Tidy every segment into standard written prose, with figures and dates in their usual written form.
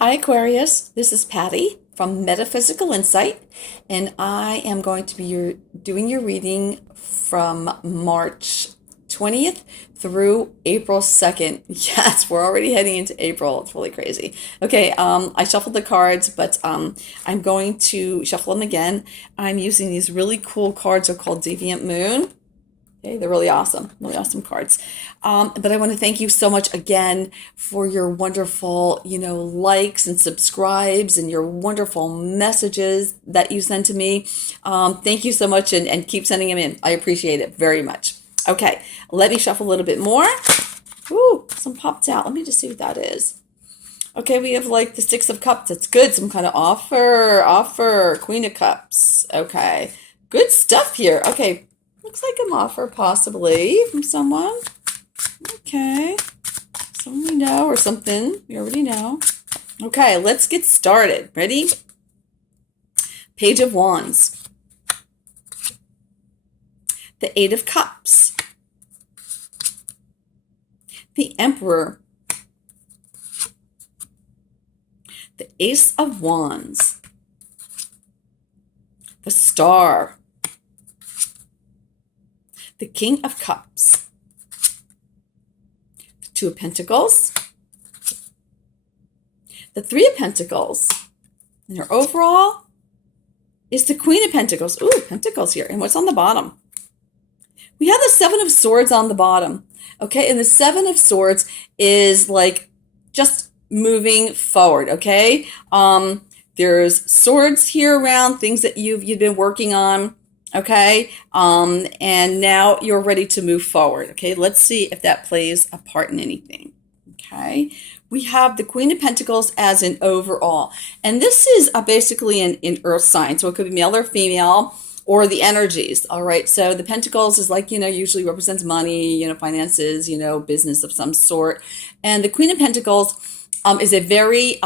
Hi, Aquarius. This is Patty from Metaphysical Insight, and I am going to be doing your reading from March 20th through April 2nd. Yes, we're already heading into April. It's really crazy. Okay, I shuffled the cards, but I'm going to shuffle them again. I'm using these really cool cards. They're called Deviant Moon. Okay, they're really awesome cards. But I want to thank you so much again for your wonderful, likes and subscribes and your wonderful messages that you send to me. Thank you so much and keep sending them in. I appreciate it very much. Okay, let me shuffle a little bit more. Ooh, some popped out. Let me just see what that is. Okay, we have like the Six of Cups. That's good. Some kind of offer. Queen of Cups. Okay, good stuff here. Okay. Looks like an offer possibly from someone. Okay. Someone we know or something. We already know. Okay, let's get started. Ready? Page of Wands. The Eight of Cups. The Emperor. The Ace of Wands. The Star. The King of Cups, the Two of Pentacles, the Three of Pentacles, and your overall is the Queen of Pentacles. Ooh, Pentacles here. And what's on the bottom? We have the Seven of Swords on the bottom. Okay, and the Seven of Swords is like just moving forward, okay? There's swords here around, things that you've been working on. Okay, and now you're ready to move forward. Okay, let's see if that plays a part in anything. Okay, we have the Queen of Pentacles as an overall, and this is basically in earth sign, so it could be male or female, or the energies. All right, so the Pentacles is like, usually represents money, finances, business of some sort, and the Queen of Pentacles is a very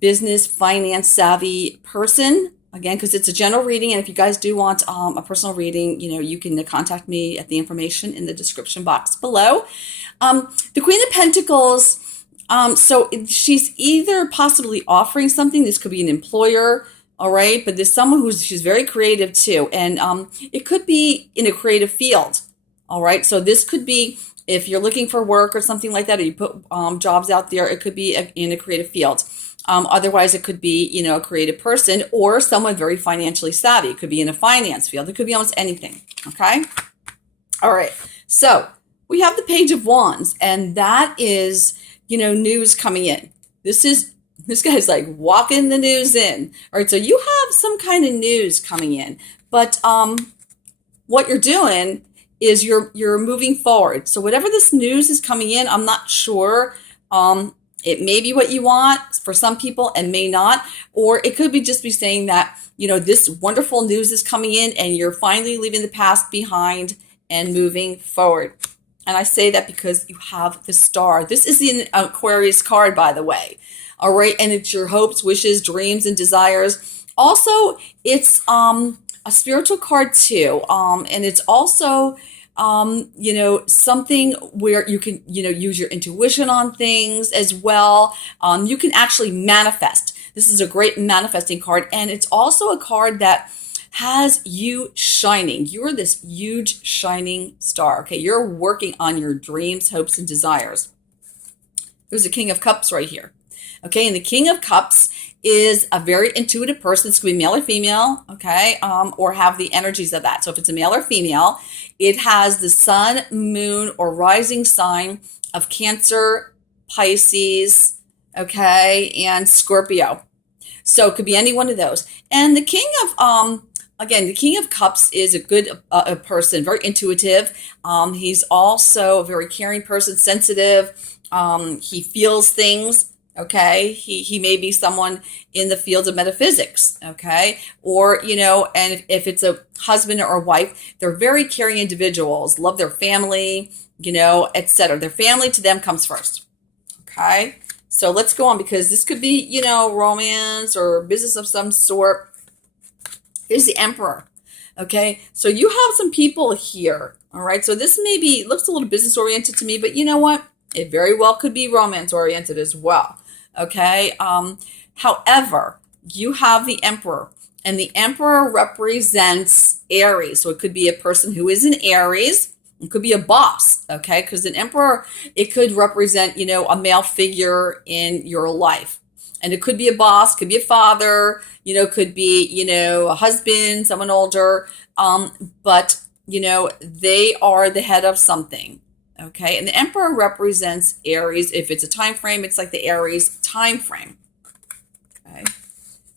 business, finance savvy person. Again, because it's a general reading, and if you guys do want a personal reading, you can contact me at the information in the description box below. The Queen of Pentacles, so she's either possibly offering something. This could be an employer, all right, but there's someone she's very creative too, and it could be in a creative field, all right. So this could be if you're looking for work or something like that, or you put jobs out there. It could be in a creative field. Otherwise, it could be, a creative person or someone very financially savvy. It could be in a finance field. It could be almost anything. Okay. All right. So we have the Page of Wands, and that is, news coming in. This guy's like walking the news in. All right. So you have some kind of news coming in, but what you're doing is you're moving forward. So whatever this news is coming in, I'm not sure. It may be what you want for some people and may not, or it could be just be saying that, this wonderful news is coming in and you're finally leaving the past behind and moving forward. And I say that because you have the Star. This is the Aquarius card, by the way. All right. And it's your hopes, wishes, dreams, and desires. Also, it's a spiritual card too. And it's also something where you can, use your intuition on things as well. You can actually manifest. This is a great manifesting card. And it's also a card that has you shining. You're this huge shining star. Okay. You're working on your dreams, hopes, and desires. There's a King of Cups right here. Okay. And the King of Cups is a very intuitive person. This could be male or female, okay, or have the energies of that. So if it's a male or female, it has the sun, moon, or rising sign of Cancer, Pisces, okay, and Scorpio. So it could be any one of those. And the King of again, the King of Cups is a good person, very intuitive. He's also a very caring person, sensitive. He feels things. Okay, he may be someone in the field of metaphysics, okay, or and if it's a husband or a wife, they're very caring individuals, love their family, etc. Their family to them comes first. Okay, so let's go on, because this could be romance or business of some sort. Here's the Emperor. Okay, so you have some people here. All right, so this maybe looks a little business oriented to me, but you know what? It very well could be romance oriented as well. Okay. However, you have the Emperor, and the Emperor represents Aries. So it could be a person who is in Aries. It could be a boss, okay? Because an Emperor, it could represent, a male figure in your life. And it could be a boss, could be a father, could be, a husband, someone older. But, they are the head of something. Okay. And the Emperor represents Aries. If it's a time frame, it's like the Aries time frame. Okay.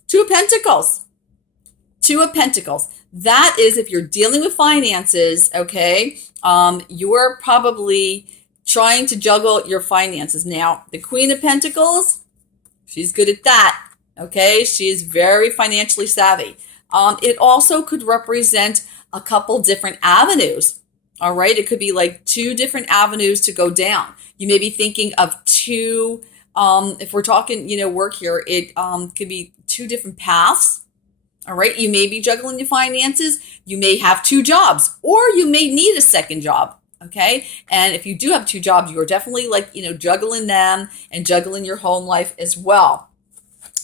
Two of Pentacles. Two of Pentacles. That is if you're dealing with finances, okay, you're probably trying to juggle your finances. Now, the Queen of Pentacles, she's good at that, okay? She is very financially savvy. It also could represent a couple different avenues, all right? It could be like two different avenues to go down. You may be thinking of two, if we're talking, work here, it could be two different paths. All right. You may be juggling your finances. You may have two jobs, or you may need a second job. Okay. And if you do have two jobs, you are definitely juggling them and juggling your home life as well.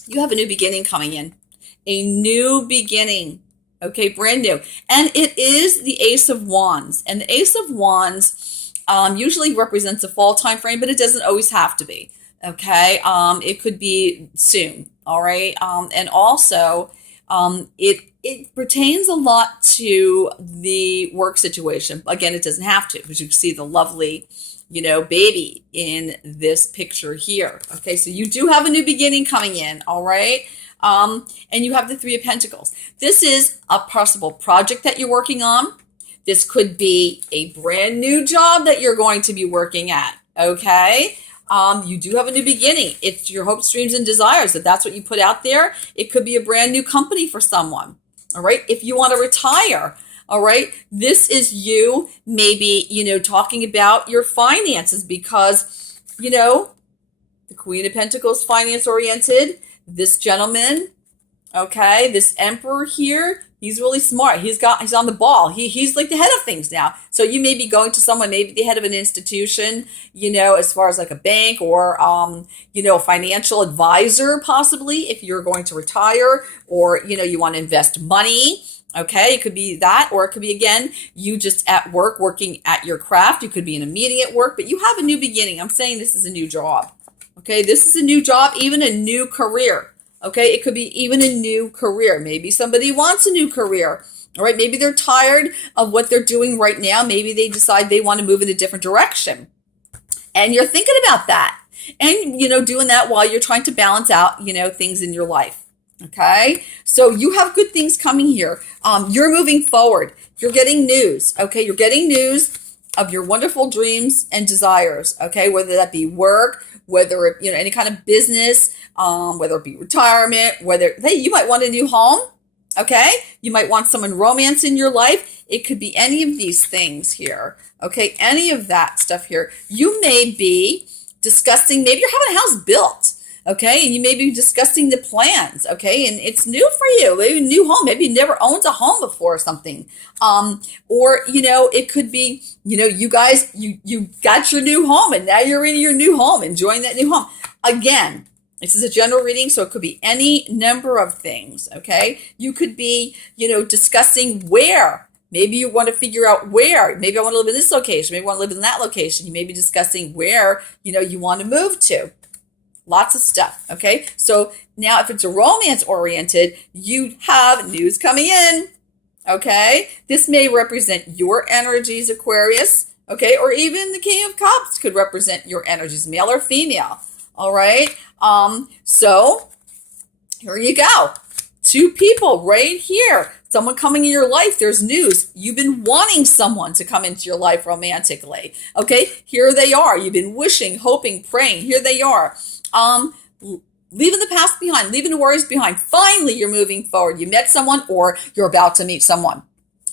You have a new beginning coming in, a new beginning. Okay. Brand new. And it is the Ace of Wands, and the Ace of Wands usually represents a fall time frame, but it doesn't always have to be. Okay. It could be soon. All right. And also, it pertains a lot to the work situation. Again, it doesn't have to, because you can see the lovely, baby in this picture here. Okay, so you do have a new beginning coming in, all right? And you have the Three of Pentacles. This is a possible project that you're working on. This could be a brand new job that you're going to be working at, okay? You do have a new beginning. It's your hopes, dreams, and desires. If that's what you put out there, it could be a brand new company for someone. All right. If you want to retire, all right, this is you maybe, talking about your finances, because, the Queen of Pentacles, finance oriented. This gentleman, okay, this Emperor here, he's really smart. He's on the ball. He's like the head of things now. So you may be going to someone, maybe the head of an institution, as far as like a bank, or, a financial advisor, possibly, if you're going to retire, or, you want to invest money. Okay. It could be that, or it could be, again, you just at work, working at your craft. You could be in a meeting at work, but you have a new beginning. I'm saying this is a new job. Okay. This is a new job, even a new career. Okay, it could be even a new career. Maybe somebody wants a new career. All right, maybe they're tired of what they're doing right now. Maybe they decide they want to move in a different direction. And you're thinking about that. And, doing that while you're trying to balance out, things in your life. Okay, so you have good things coming here. You're moving forward. You're getting news. Okay, you're getting news of your wonderful dreams and desires. Okay, whether that be work, whether it, any kind of business, whether it be retirement, hey, you might want a new home. Okay. You might want someone romance in your life. It could be any of these things here. Okay. Any of that stuff here. You may be discussing, maybe you're having a house built. Okay. And you may be discussing the plans. Okay. And it's new for you. Maybe a new home. Maybe you never owned a home before or something. Or, it could be, you guys, you got your new home, and now you're in your new home, enjoying that new home. Again, this is a general reading, so it could be any number of things. Okay. You could be, discussing where. Maybe you want to figure out where. Maybe I want to live in this location. Maybe I want to live in that location. You may be discussing where, you want to move to. Lots of stuff. Okay. So now if it's a romance oriented, you have news coming in. Okay. This may represent your energies, Aquarius. Okay. Or even the King of Cups could represent your energies, male or female. All right. So here you go. Two people right here. Someone coming in your life. There's news. You've been wanting someone to come into your life romantically. Okay. Here they are. You've been wishing, hoping, praying. Here they are. Leaving the past behind, leaving the worries behind. Finally, you're moving forward. You met someone, or you're about to meet someone.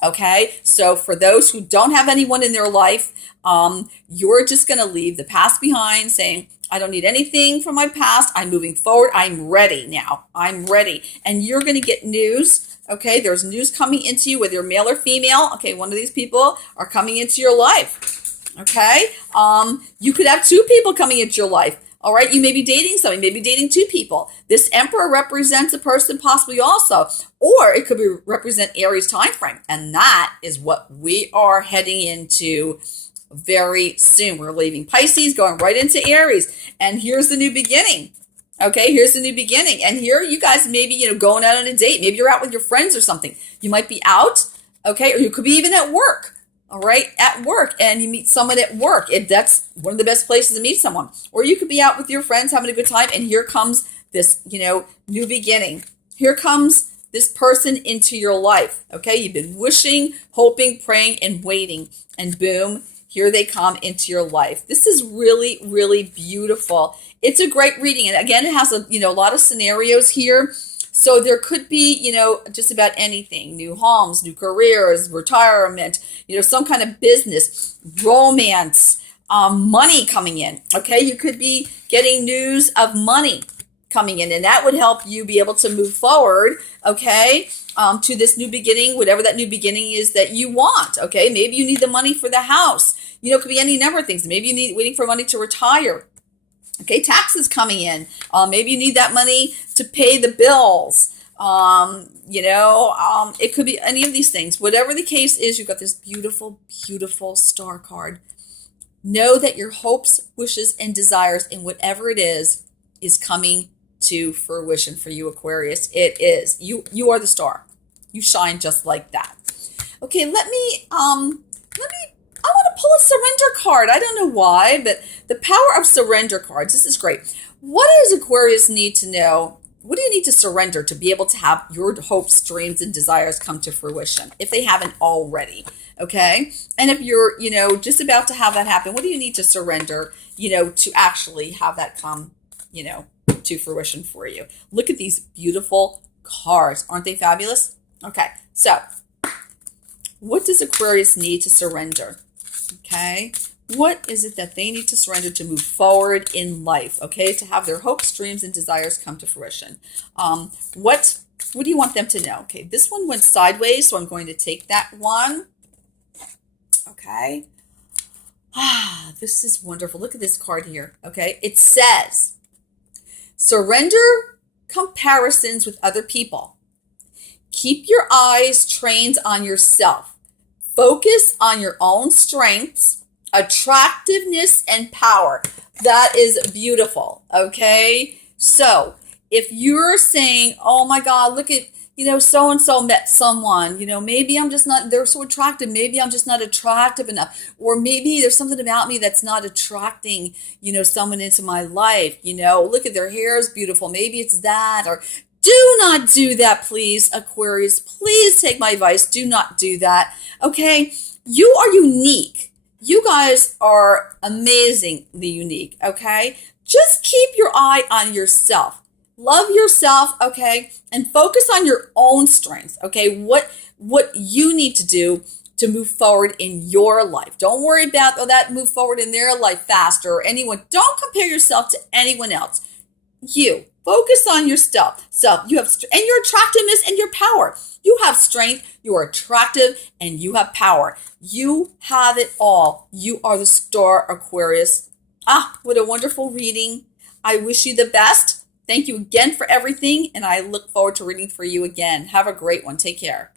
Okay. So for those who don't have anyone in their life, you're just going to leave the past behind, saying, I don't need anything from my past. I'm moving forward. I'm ready now. I'm ready. And you're going to get news. Okay. There's news coming into you, whether you're male or female. Okay. One of these people are coming into your life. Okay. You could have two people coming into your life. All right, you may be dating somebody, maybe dating two people. This Emperor represents a person possibly also, or it could represent Aries time frame, and that is what we are heading into very soon. We're leaving Pisces, going right into Aries, and here's the new beginning. Okay, here's the new beginning, and here you guys maybe going out on a date. Maybe you're out with your friends or something. You might be out, okay, or you could be even at work. All right, at work, and you meet someone at work. That's one of the best places to meet someone. Or you could be out with your friends having a good time, and here comes this, new beginning. Here comes this person into your life. Okay, you've been wishing, hoping, praying, and waiting, and boom, here they come into your life. This is really, really beautiful. It's a great reading, and again, it has a lot of scenarios here. So there could be, just about anything, new homes, new careers, retirement, some kind of business, romance, money coming in. Okay, you could be getting news of money coming in, and that would help you be able to move forward, okay, to this new beginning, whatever that new beginning is that you want. Okay, maybe you need the money for the house. It could be any number of things. Maybe you need waiting for money to retire. Okay, taxes coming in. Maybe you need that money to pay the bills. It could be any of these things. Whatever the case is, you've got this beautiful, beautiful star card. Know that your hopes, wishes, and desires in whatever it is coming to fruition for you, Aquarius. It is. You are the star. You shine just like that. Okay, I want to pull a surrender card. I don't know why, but the power of surrender cards. This is great. What does Aquarius need to know? What do you need to surrender to be able to have your hopes, dreams, and desires come to fruition if they haven't already? Okay. And if you're, just about to have that happen, what do you need to surrender, to actually have that come, to fruition for you? Look at these beautiful cards. Aren't they fabulous? Okay. So what does Aquarius need to surrender? Okay. What is it that they need to surrender to move forward in life? Okay. To have their hopes, dreams, and desires come to fruition. What do you want them to know? Okay. This one went sideways, so I'm going to take that one. Okay. This is wonderful. Look at this card here. Okay. It says, surrender comparisons with other people. Keep your eyes trained on yourself. Focus on your own strengths, attractiveness, and power. That is beautiful. Okay. So if you're saying, oh my God, look at, so-and-so met someone, maybe I'm just not, they're so attractive. Maybe I'm just not attractive enough. Or maybe there's something about me that's not attracting, someone into my life. Look at their hair is beautiful. Maybe it's that. Or do not do that, please, Aquarius. Please take my advice. Do not do that. Okay? You are unique. You guys are amazingly unique. Okay? Just keep your eye on yourself. Love yourself, okay? And focus on your own strengths, okay? What you need to do to move forward in your life. Don't worry about that move forward in their life faster or anyone. Don't compare yourself to anyone else. You focus on your self. You have and your attractiveness and your power. You have strength, you are attractive, and you have power. You have it all. You are the star, Aquarius. What a wonderful reading. I wish you the best. Thank you again for everything, and I look forward to reading for you again. Have a great one. Take care.